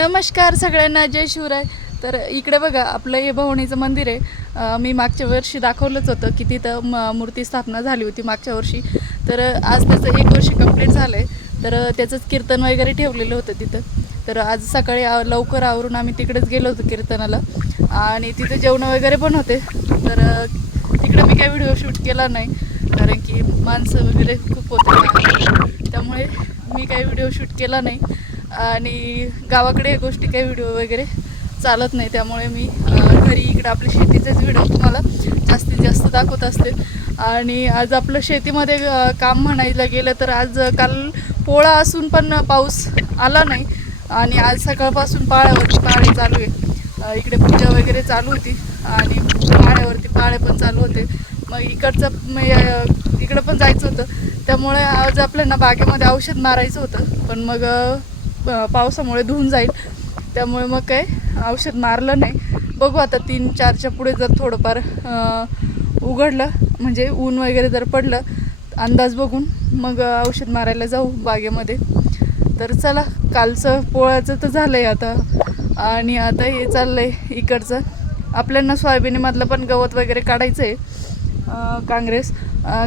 नमस्कार सगळ्यांना जय शिवराय. तर इकडे बघा आपलं हे भवणीचं मंदिर आहे. मी मागच्या वर्षी दाखवलंच होतं की तिथं म मूर्ती स्थापना झाली होती मागच्या वर्षी. तर आज त्याचं एक वर्ष कंप्लीट झालं आहे तर त्याचंच कीर्तन वगैरे ठेवलेलं होतं तिथं. तर आज सकाळी लवकर आवरून आम्ही तिकडेच गेलो होतो कीर्तनाला. आणि तिथे जेवणं वगैरे पण होते. तर तिकडे मी काही व्हिडिओ शूट केला नाही. कारण की माणसं वगैरे खूप होते. त्यामुळे मी काही व्हिडिओ शूट केला नाही. आणि गावाकडे गोष्टी काही व्हिडिओ वगैरे चालत नाही त्यामुळे मी घरी इकडे आपले शेतीचेच व्हिडिओ तुम्हाला जास्तीत जास्त दाखवत असते. आणि आज आपलं शेतीमध्ये काम म्हणायला गेलं तर आज काल पोळा असून पण पाऊस आला नाही. आणि आज सकाळपासून पाळ्यावरती पाळे चालू आहे इकडे पूजा वगैरे चालू होती आणि पाळ्यावरती पाळे पण चालू होते. मग इकडचं इकडं पण जायचं होतं. त्यामुळे आज आपल्याला बागेमध्ये औषध मारायचं होतं. पण मग पावसामुळे धुवून जाईल. त्यामुळे मग काय औषध मारलं नाही. बघू आता तीन चारच्या पुढे जर थोडंफार उघडलं म्हणजे ऊन वगैरे जर पडलं अंदाज बघून मग औषध मारायला जाऊ बागेमध्ये. तर चला कालचं पोळ्याचं तर झालं आहे आता. आणि आता हे चाललं आहे इकडचं. आपल्यांना सोयाबीनमधलं पण गवत वगैरे काढायचं आहे काँग्रेस.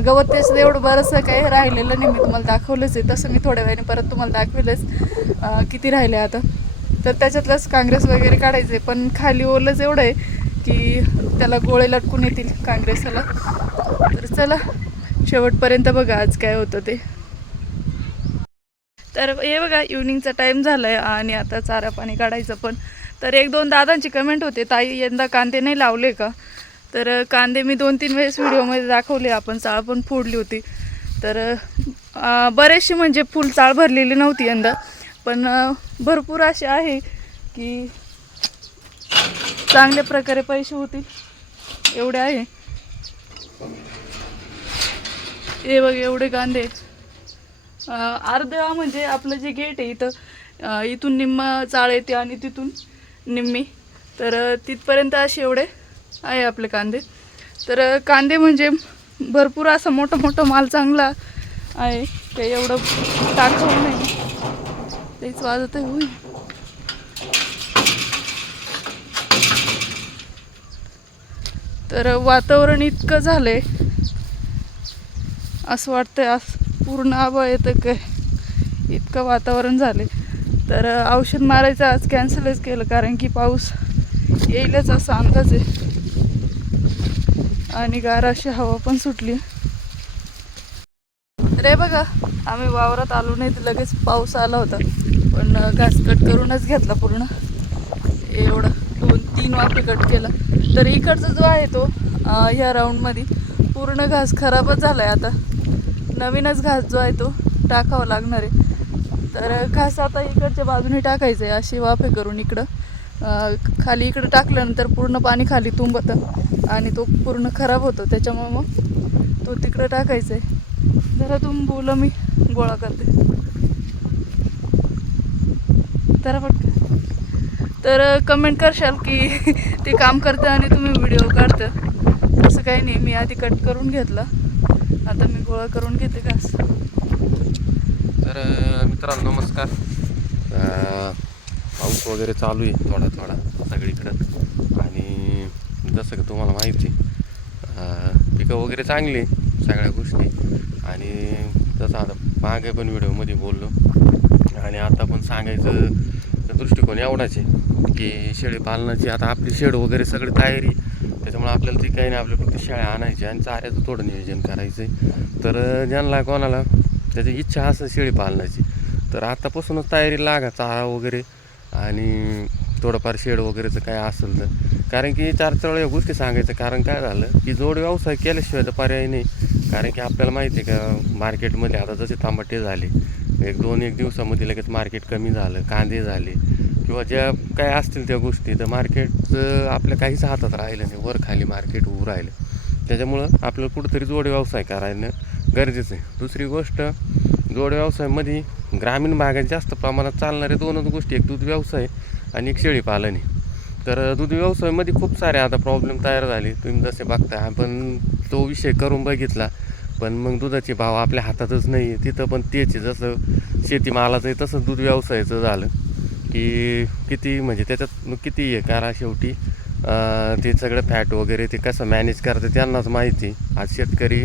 गवत त्याचं एवढं बरंचसं काही राहिलेलं नाही मी तुम्हाला दाखवलंच आहे. तसं मी थोड्या वेळाने परत तुम्हाला दाखवेलच किती राहिले आता. तर त्याच्यातलंच काँग्रेस वगैरे काढायचं आहे पण खाली ओलंच एवढं आहे की त्याला गोळे लटकून येतील काँग्रेसला. तर चला शेवटपर्यंत बघा आज काय होतं ते. तर हे बघा इव्हनिंगचा टाईम झाला आहे आणि आता चारा पाणी काढायचं पण. तर एक दोन दादांची कमेंट होते ताई यंदा कांदे नाही लावले का? तर कांदे मी दोन तीन वेळेस व्हिडिओमध्ये दाखवले आपण चाळ पण फोडली होती. तर बरेचसे बरेचशी म्हणजे फुल चाळ भरलेली नव्हती यंदा. पण भरपूर असे आहे की चांगल्या प्रकारे पैसे होतील. एवढे आहे. हे बघ एवढे कांदे. आहेत. अर्धा म्हणजे आपलं जे गेट आहे इथं इथून निम्मा चाळ येते आणि तिथून निम्मी. तर तिथपर्यंत असे एवढे. आहे आपले कांदे. तर कांदे म्हणजे भरपूर असा मोठा मोठा माल चांगला आहे. काही एवढं टाकावं नाही. तेच वाजत आहे होईल तर वातावरण इतकं झालंय. असं वाटतंय आज पूर्ण आबा येतं काय. इतकं वातावरण झाले तर औषध मारायचं आज कॅन्सलच केलं कारण की पाऊस येईलच असा अंदाज आहे. आणि गार अशी हवा पण सुटली. रे बघा आम्ही वावरात आलो नाही लगेच पाऊस आला होता. पण घास कट करूनच घेतला पूर्ण. एवढं दोन तीन वाफे कट केला. तर इकडचा जो आहे तो ह्या राऊंडमध्ये पूर्ण घास खराबच झाला आहे आता. नवीनच घास जो आहे तो टाकावा लागणार आहे. तर घास आता इकडच्या बाजूने टाकायचं आहे अशी वाफे करून इकडं. खाली इकडं टाकल्यानंतर पूर्ण पाणी खाली तुंबतं आणि तो पूर्ण खराब होतो. त्याच्यामुळे मग तो तिकडं टाकायचा आहे जरा तुम्ही बोला मी गोळा करते. जरा पटकन. तर कमेंट करशाल की ते काम करतं आणि तुम्ही व्हिडिओ काढतं. तसं काही नाही मी आधी कट करून घेतला. आता मी गोळा करून घेते घास तर मित्रांनो नमस्कार. पाऊस वगैरे चालू आहे थोडा थोडा सगळीकडं. आणि जसं का तुम्हाला माहिती आहे, पिकं वगैरे चांगली आहे, सगळ्या गोष्टी. आणि जसं आता मागे पण व्हिडिओमध्ये बोललो. आणि आता पण सांगायचं दृष्टिकोन एवढाच आहे की शेळी पालनाची आता आपली शेड वगैरे सगळी तयारी त्याच्यामुळे आपल्याला ती काही नाही आपल्या फक्त शेळ्या आणायची आणि चाऱ्याचं थोडं नियोजन करायचं आहे तर ज्यांना कोणाला त्याची इच्छा असेल शेळी पालनाची तर आतापासूनच तयारी लागा चारा वगैरे. आणि थोडंफार शेड वगैरेचं काय असेल तर. कारण की चार चार वेळा गोष्टी सांगायचं कारण काय झालं की जोड व्यवसाय केल्याशिवाय तर पर्याय नाही. कारण की आपल्याला माहिती आहे का मार्केटमध्ये आता जसे तांबटे झाले एक दोन एक दिवसामध्ये लगेच मार्केट कमी झालं कांदे झाले किंवा ज्या काय असतील त्या गोष्टी तर मार्केटचं आपल्या काहीच हातात राहिलं नाही वर खाली मार्केट उभं राहिलं त्याच्यामुळं आपल्याला कुठंतरी जोड व्यवसाय करायला गरजेचं आहे. दुसरी गोष्ट जोड व्यवसायामध्ये ग्रामीण भागात जास्त प्रमाणात चालणारे दोनच गोष्टी एक दूध व्यवसाय आणि एक शेळीपालन आहे. तर दूध व्यवसायामध्ये खूप सारे आता प्रॉब्लेम तयार झाले. तुम्ही जसे बघताय आपण तो विषय करून बघितला. पण मग दुधाचे भाव आपल्या हातातच नाही आहे. तिथं पण तेच आहे. जसं शेतीमालाचं आहे तसं दूध व्यवसायाचं झालं. की किती म्हणजे त्याच्यात मग किती आहे करा शेवटी? ते सगळं फॅट वगैरे ते कसं मॅनेज करतं त्यांनाच माहिती आज शेतकरी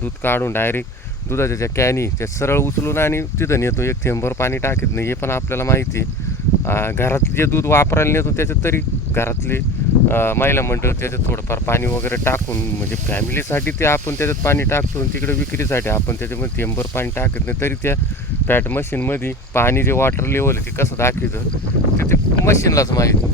दूध काढून डायरेक्ट दुधाच्या ज्या कॅनी त्या सरळ उचलून आणि तिथं नेतो. एक थेंबर पाणी टाकत नाही हे पण आपल्याला माहिती आहे. घरात जे दूध वापरायला नेतो त्याच्यात तरी घरातले महिला मंडळ त्याच्यात थोडंफार पाणी वगैरे टाकून म्हणजे फॅमिलीसाठी ते आपण त्याच्यात पाणी टाकतो आणि तिकडे विक्रीसाठी आपण त्याच्यामध्ये थेंबर पाणी टाकत नाही. तरी त्या पॅट मशीनमध्ये पाणी जे वॉटर लेवल आहे ते कसं दाखवतं ते ते मशीनलाच माहीत.